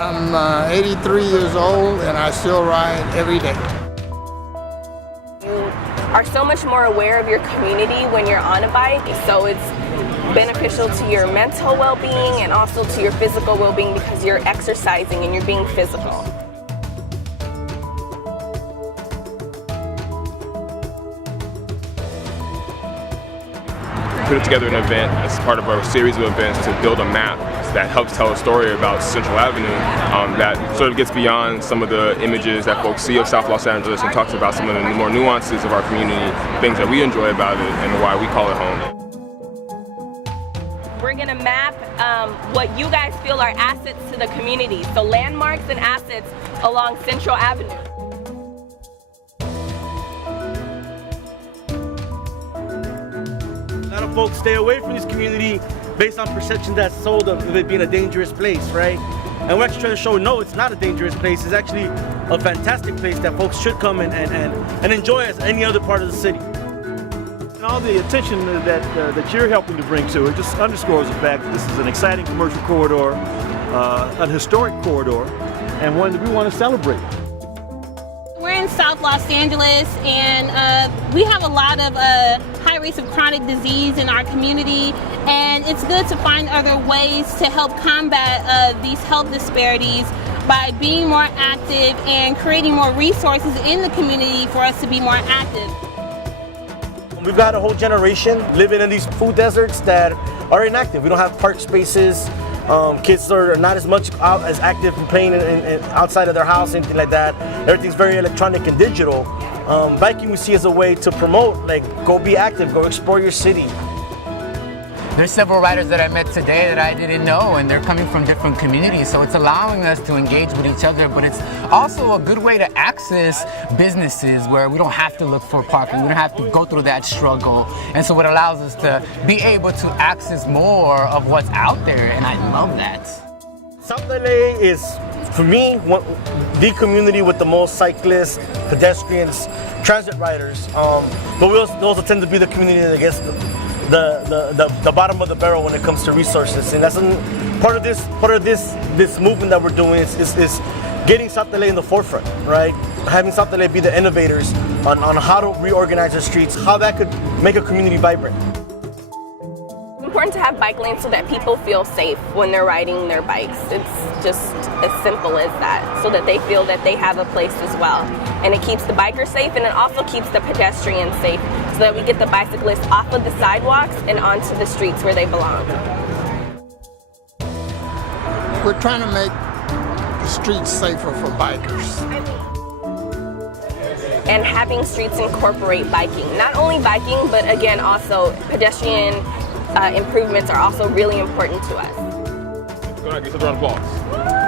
I'm 83 years old and I still ride every day. You are so much more aware of your community when you're on a bike, so it's beneficial to your mental well-being and also to your physical well-being because you're exercising and you're being physical. Put together an event as part of our series of events to build a map that helps tell a story about Central Avenue that sort of gets beyond some of the images that folks see of South Los Angeles and talks about some of the more nuances of our community, things that we enjoy about it and why we call it home. We're going to map what you guys feel are assets to the community, so landmarks and assets along Central Avenue. A lot of folks stay away from this community based on perception that's sold of it being a dangerous place, right? And we're actually trying to show, no, it's not a dangerous place. It's actually a fantastic place that folks should come and enjoy as any other part of the city. And all the attention that you're helping to bring to it just underscores the fact that this is an exciting commercial corridor, an historic corridor, and one that we want to celebrate. We're in South Los Angeles, and we have a lot of high rates of chronic disease in our community, and it's good to find other ways to help combat these health disparities by being more active and creating more resources in the community for us to be more active. We've got a whole generation living in these food deserts that are inactive. We don't have park spaces. Kids are not as much out as active and playing outside of their house, anything like that. Everything's very electronic and digital. Biking we see as a way to promote, like, go be active, go explore your city. There's several riders that I met today that I didn't know, and they're coming from different communities, so it's allowing us to engage with each other, but it's also a good way to access businesses where we don't have to look for parking, we don't have to go through that struggle, and so it allows us to be able to access more of what's out there, and I love that. South LA is, for me, the community with the most cyclists, pedestrians, transit riders, but we also tend to be the community that gets the bottom of the barrel when it comes to resources, and that's part of this movement that we're doing is getting South LA in the forefront, right? Having South LA be the innovators on how to reorganize the streets, how that could make a community vibrant. It's important to have bike lanes so that people feel safe when they're riding their bikes. It's just as simple as that, so that they feel that they have a place as well. And it keeps the bikers safe, and it also keeps the pedestrians safe, so that we get the bicyclists off of the sidewalks and onto the streets where they belong. We're trying to make the streets safer for bikers. And having streets incorporate biking. Not only biking, but again, also pedestrian improvements are also really important to us. Go ahead, give us a round of applause.